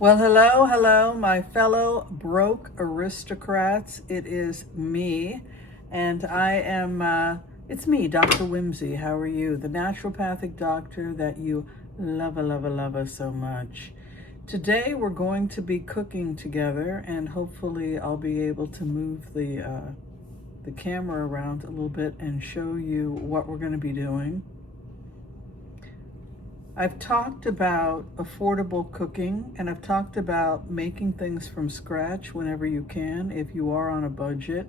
Well, hello, my fellow broke aristocrats. It is me, and it's me, Dr. Whimsy. How are you? The naturopathic doctor that you love so much. Today, we're going to be cooking together, and hopefully, I'll be able to move the camera around a little bit and show you what we're going to be doing. I've talked about affordable cooking, and I've talked about making things from scratch whenever you can if you are on a budget.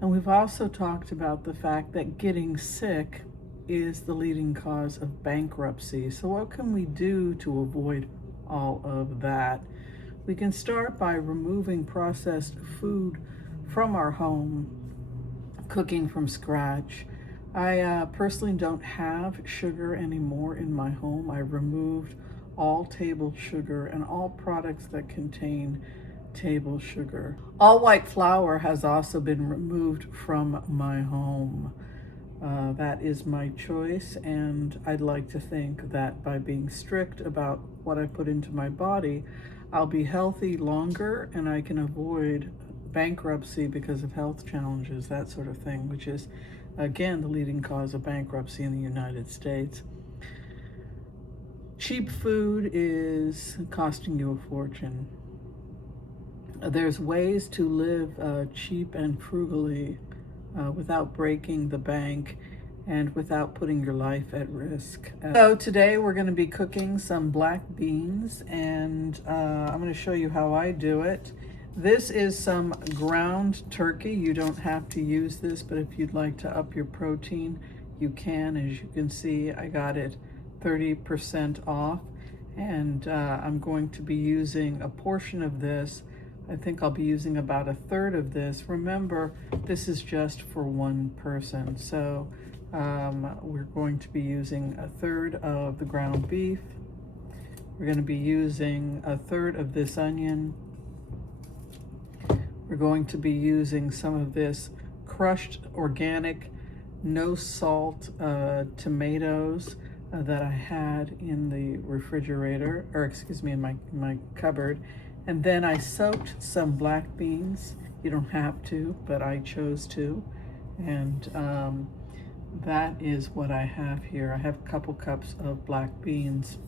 And we've also talked about the fact that getting sick is the leading cause of bankruptcy. So what can we do to avoid all of that? We can start by removing processed food from our home, cooking from scratch. I personally don't have sugar anymore in my home. I removed all table sugar and all products that contain table sugar. All white flour has also been removed from my home. That is my choice, and I'd like to think that by being strict about what I put into my body, I'll be healthy longer and I can avoid bankruptcy because of health challenges, that sort of thing, which is again the leading cause of bankruptcy in the United States. Cheap food is costing you a fortune. There's ways to live cheap and frugally without breaking the bank and without putting your life at risk. So today we're going to be cooking some black beans, and I'm going to show you how I do it. This is some ground turkey. You don't have to use this, but if you'd like to up your protein, you can. As you can see, I got it 30% off, and I'm going to be using a portion of this. I think I'll be using about a third of this. Remember, this is just for one person. So we're going to be using a third of the ground beef. We're going to be using a third of this onion. We're going to be using some of this crushed organic, no salt tomatoes that I had in the refrigerator, or excuse me, in my cupboard. And then I soaked some black beans. You don't have to, but I chose to. And that is what I have here. I have a couple cups of black beans.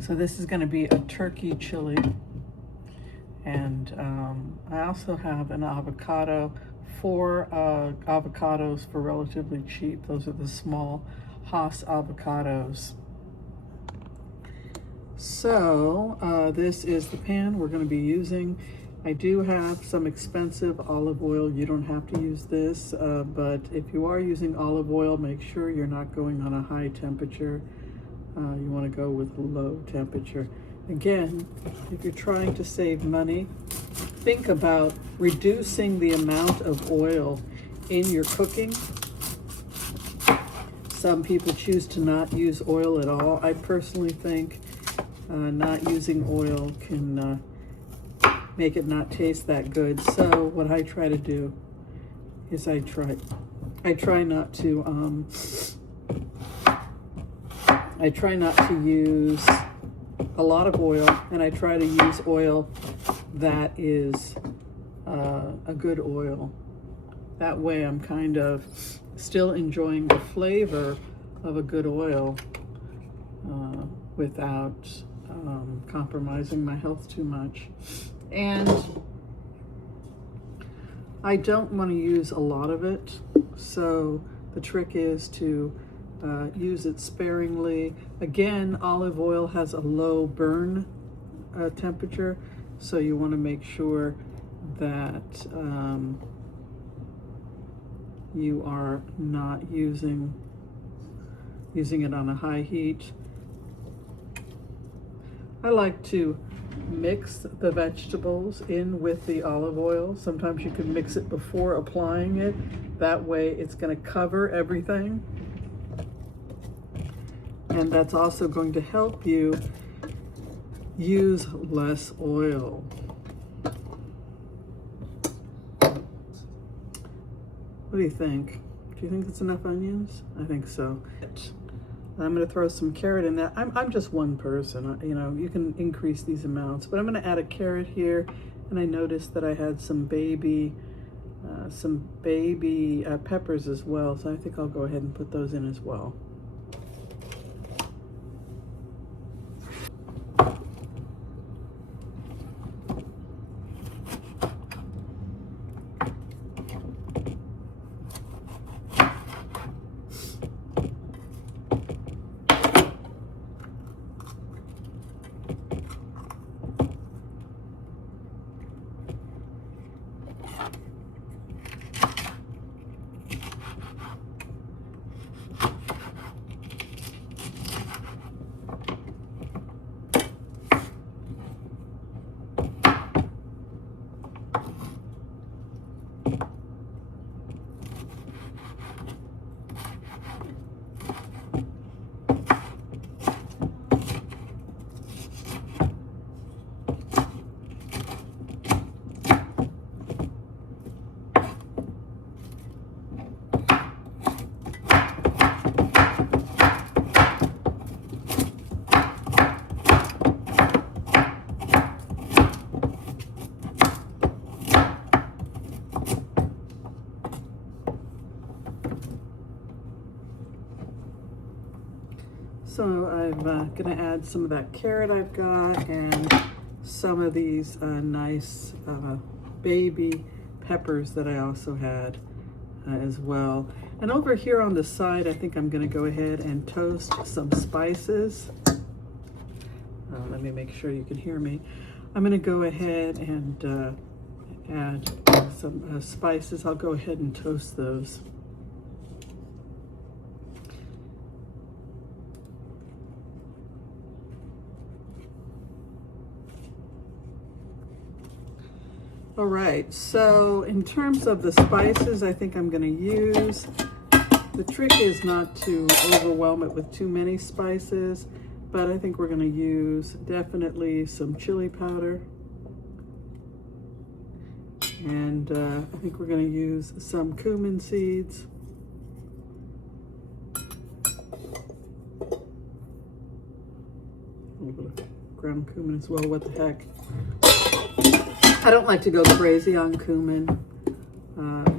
So this is going to be a turkey chili. And I also have an avocado, 4 avocados for relatively cheap. Those are the small Hass avocados. So this is the pan we're going to be using. I do have some expensive olive oil. You don't have to use this, but if you are using olive oil, make sure you're not going on a high temperature. You want to go with low temperature. Again, if you're trying to save money, think about reducing the amount of oil in your cooking. Some people choose to not use oil at all. I personally think not using oil can make it not taste that good. So what I try to do is I try not to use a lot of oil, and I try to use oil that is a good oil. That way I'm kind of still enjoying the flavor of a good oil without compromising my health too much. And I don't want to use a lot of it, so the trick is to use it sparingly. Again, olive oil has a low burn temperature, so you want to make sure that you are not using it on a high heat. I like to mix the vegetables in with the olive oil. Sometimes you can mix it before applying it. That way it's going to cover everything. And that's also going to help you use less oil. What do you think? Do you think it's enough onions? I think so. I'm going to throw some carrot in that. I'm just one person, you know, you can increase these amounts, but I'm going to add a carrot here. And I noticed that I had some baby peppers as well. So I think I'll go ahead and put those in as well. So I'm going to add some of that carrot I've got and some of these nice baby peppers that I also had as well. And over here on the side, I think I'm going to go ahead and toast some spices. Let me make sure you can hear me. I'm going to go ahead and add some spices. I'll go ahead and toast those. All right, so in terms of the spices, I think I'm going to use, the trick is not to overwhelm it with too many spices, but I think we're going to use definitely some chili powder. And I think we're going to use some cumin seeds. A little bit of ground cumin as well, what the heck. I don't like to go crazy on cumin,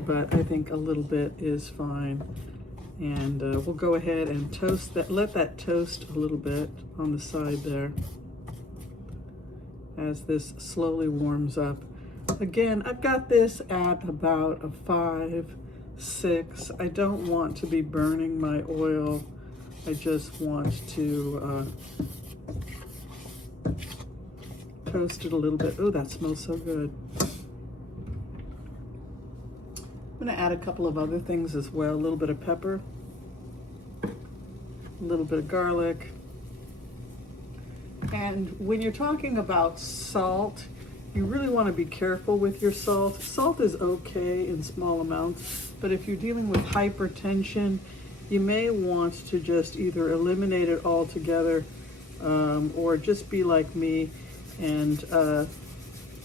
but I think a little bit is fine. And we'll go ahead and toast that, let that toast a little bit on the side there as this slowly warms up. Again, I've got this at about a 5, 6. I don't want to be burning my oil. I just want to toast it a little bit. Oh, that smells so good. I'm going to add a couple of other things as well. A little bit of pepper, a little bit of garlic. And when you're talking about salt, you really want to be careful with your salt. Salt is okay in small amounts, but if you're dealing with hypertension, you may want to just either eliminate it altogether or just be like me and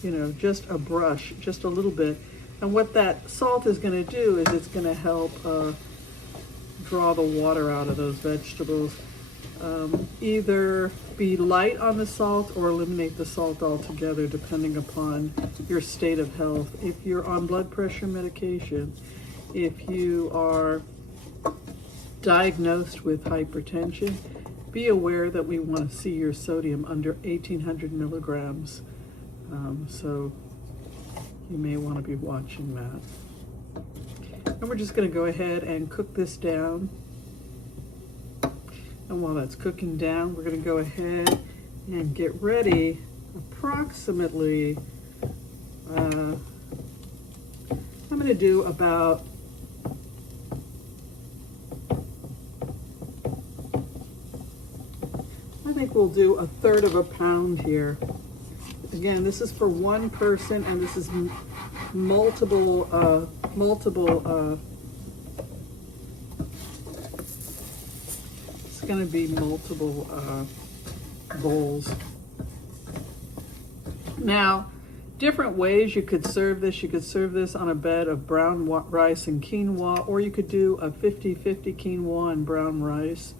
you know, just a brush, just a little bit. And what that salt is going to do is it's going to help draw the water out of those vegetables. Either be light on the salt or eliminate the salt altogether, depending upon your state of health. If you're on blood pressure medication, if you are diagnosed with hypertension, be aware that we want to see your sodium under 1,800 milligrams. So you may want to be watching that. And we're just going to go ahead and cook this down. And while that's cooking down, we're going to go ahead and get ready approximately, I'm going to do about I think we'll do 1/3 pound here. Again, this is for one person, and this is multiple, it's going to be multiple bowls. Now, different ways you could serve this. You could serve this on a bed of brown rice and quinoa, or you could do a 50-50 quinoa and brown rice.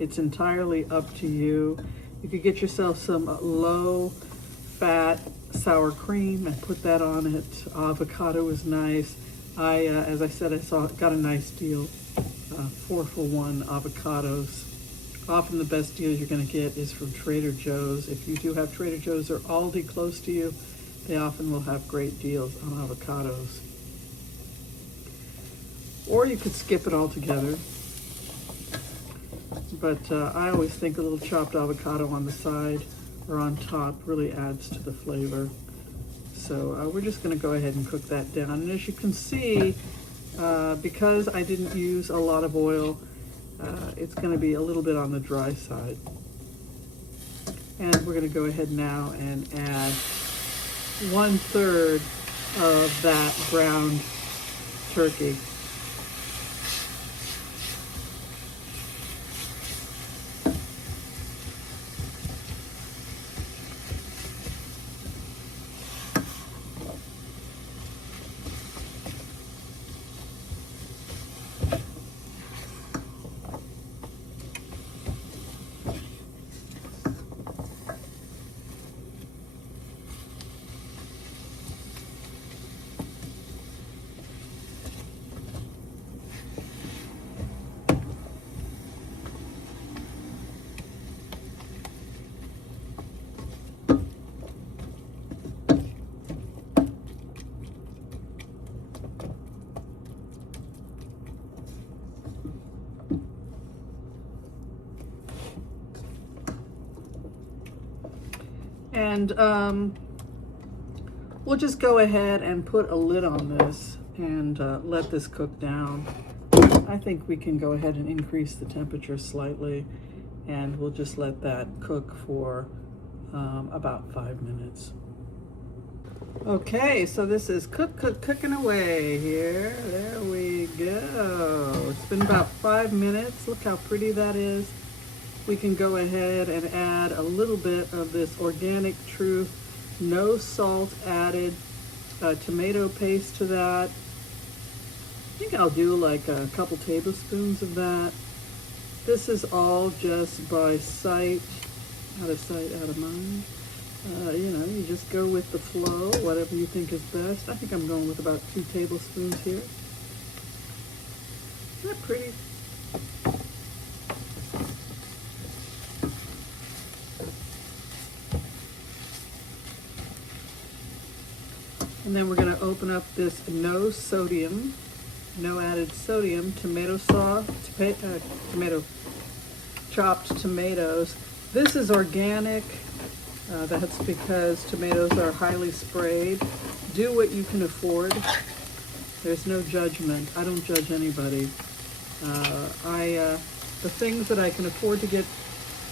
It's entirely up to you. You could get yourself some low-fat sour cream and put that on it. Avocado is nice. As I said, got a nice deal, 4 for 1 avocados. Often the best deal you're going to get is from Trader Joe's. If you do have Trader Joe's or Aldi close to you, they often will have great deals on avocados. Or you could skip it altogether. But I always think a little chopped avocado on the side or on top really adds to the flavor. So we're just going to go ahead and cook that down. And as you can see, because I didn't use a lot of oil, it's going to be a little bit on the dry side. And we're going to go ahead now and add 1/3 of that ground turkey. And we'll just go ahead and put a lid on this and let this cook down. I think we can go ahead and increase the temperature slightly, and we'll just let that cook for about 5 minutes. Okay, so this is cooking away here. There we go. It's been about 5 minutes. Look how pretty that is. We can go ahead and add a little bit of this Organic Truth, no salt added tomato paste to that. I think I'll do like a couple tablespoons of that. This is all just by sight, out of mind. You know, you just go with the flow, whatever you think is best. I think I'm going with about 2 tablespoons here. Isn't that pretty? And then we're going to open up this no sodium, no added sodium tomato sauce, chopped tomatoes. This is organic. That's because tomatoes are highly sprayed. Do what you can afford. There's no judgment. I don't judge anybody. The things that I can afford to get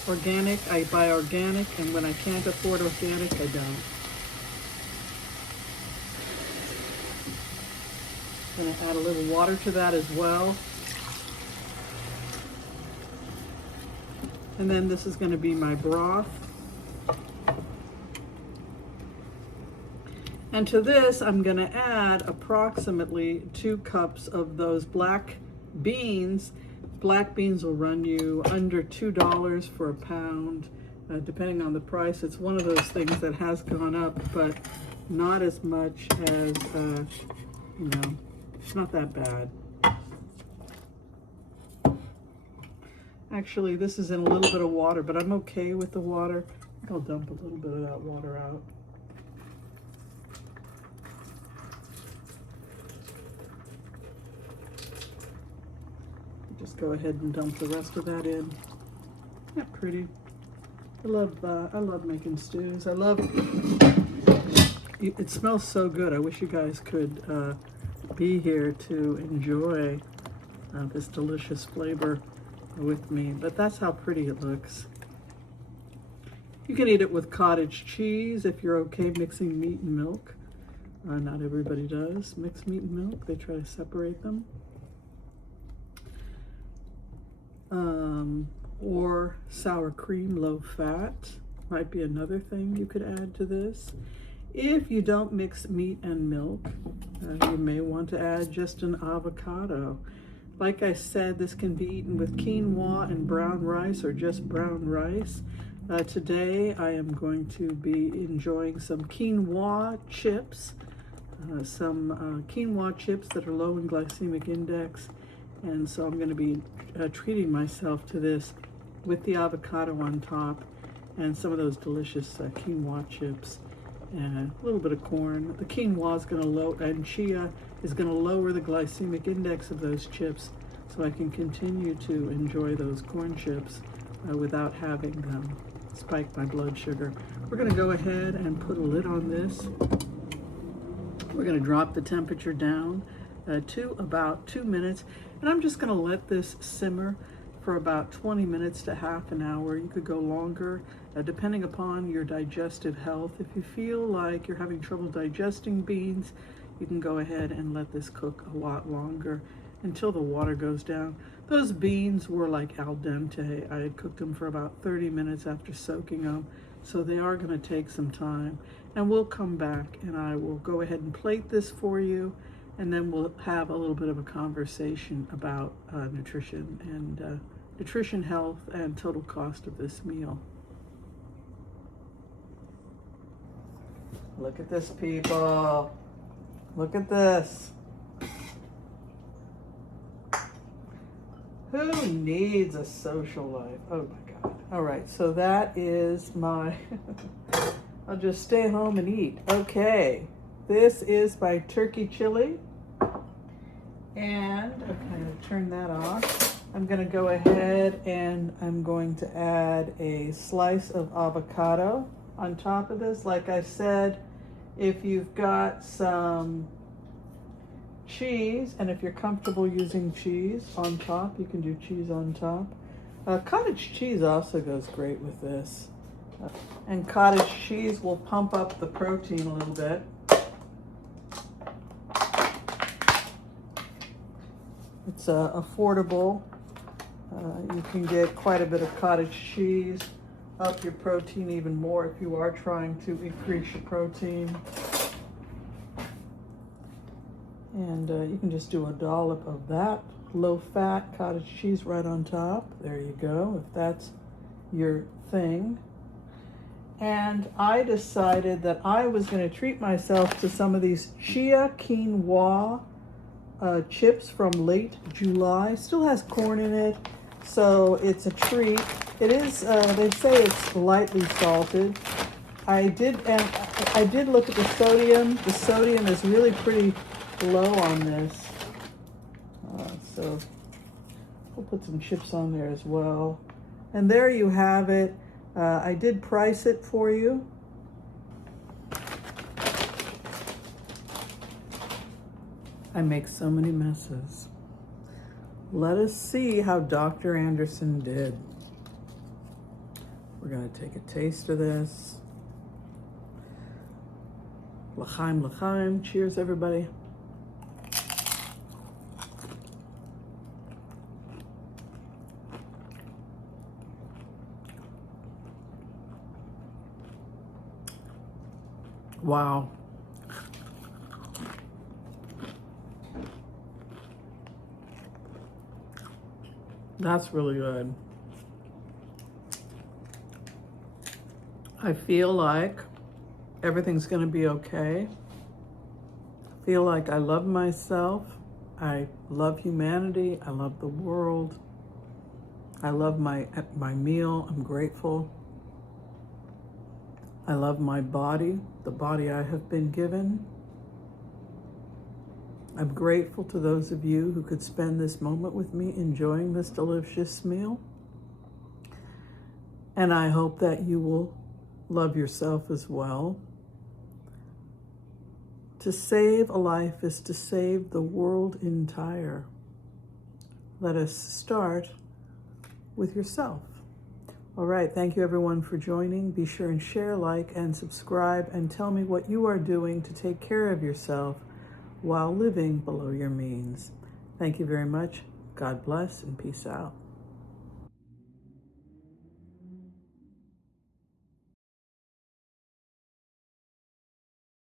organic, I buy organic, and when I can't afford organic, I don't. I'm going to add a little water to that as well. And then this is going to be my broth. And to this, I'm going to add approximately 2 cups of those black beans. Black beans will run you under $2 for a pound, depending on the price. It's one of those things that has gone up, but not as much as, you know, it's not that bad. Actually, this is in a little bit of water, but I'm okay with the water. I think I'll dump a little bit of that water out. Just go ahead and dump the rest of that in. Isn't that pretty? I love making stews. I love, it smells so good. I wish you guys could be here to enjoy this delicious flavor with me, but that's how pretty it looks. You can eat it with cottage cheese if you're okay mixing meat and milk. Not everybody does mix meat and milk. They try to separate them. Or sour cream, low fat, might be another thing you could add to this. If you don't mix meat and milk, you may want to add just an avocado. Like I said, this can be eaten with quinoa and brown rice or just brown rice. Today I am going to be enjoying some quinoa chips, quinoa chips that are low in glycemic index. And so I'm going to be treating myself to this with the avocado on top and some of those delicious quinoa chips and a little bit of corn. The quinoa is going to lower, and chia is going to lower the glycemic index of those chips, so I can continue to enjoy those corn chips without having them spike my blood sugar. We're going to go ahead and put a lid on this. We're going to drop the temperature down to about 2 minutes, and I'm just going to let this simmer for about 20 minutes to half an hour. You could go longer, depending upon your digestive health. If you feel like you're having trouble digesting beans, you can go ahead and let this cook a lot longer until the water goes down. Those beans were like al dente. I had cooked them for about 30 minutes after soaking them, so they are going to take some time. And we'll come back and I will go ahead and plate this for you, and then we'll have a little bit of a conversation about nutrition and nutrition, health, and total cost of this meal. Look at this, people. Look at this. Who needs a social life? Oh my God. All right, so that is my, I'll just stay home and eat. Okay, this is my turkey chili. And I'm going to turn that off. I'm going to go ahead and I'm going to add a slice of avocado on top of this. Like I said, if you've got some cheese, and if you're comfortable using cheese on top, you can do cheese on top. Cottage cheese also goes great with this. And cottage cheese will pump up the protein a little bit. It's affordable. You can get quite a bit of cottage cheese, up your protein even more if you are trying to increase your protein. And you can just do a dollop of that low-fat cottage cheese right on top. There you go, if that's your thing. And I decided that I was going to treat myself to some of these chia quinoa chips from late July. Still has corn in it, so it's a treat. It is, they say it's lightly salted. I did look at the sodium. The sodium is really pretty low on this. So we'll put some chips on there as well. And there you have it. I did price it for you. I make so many messes. Let us see how Dr. Anderson did. We're going to take a taste of this. L'chaim, l'chaim. Cheers, everybody. Wow. That's really good. I feel like everything's going to be okay. I feel like I love myself. I love humanity. I love the world. I love my meal. I'm grateful. I love my body, the body I have been given. I'm grateful to those of you who could spend this moment with me enjoying this delicious meal. And I hope that you will love yourself as well. To save a life is to save the world entire. Let us start with yourself. All right, thank you everyone for joining. Be sure and share, like, and subscribe, and tell me what you are doing to take care of yourself while living below your means. Thank you very much. God bless and peace out.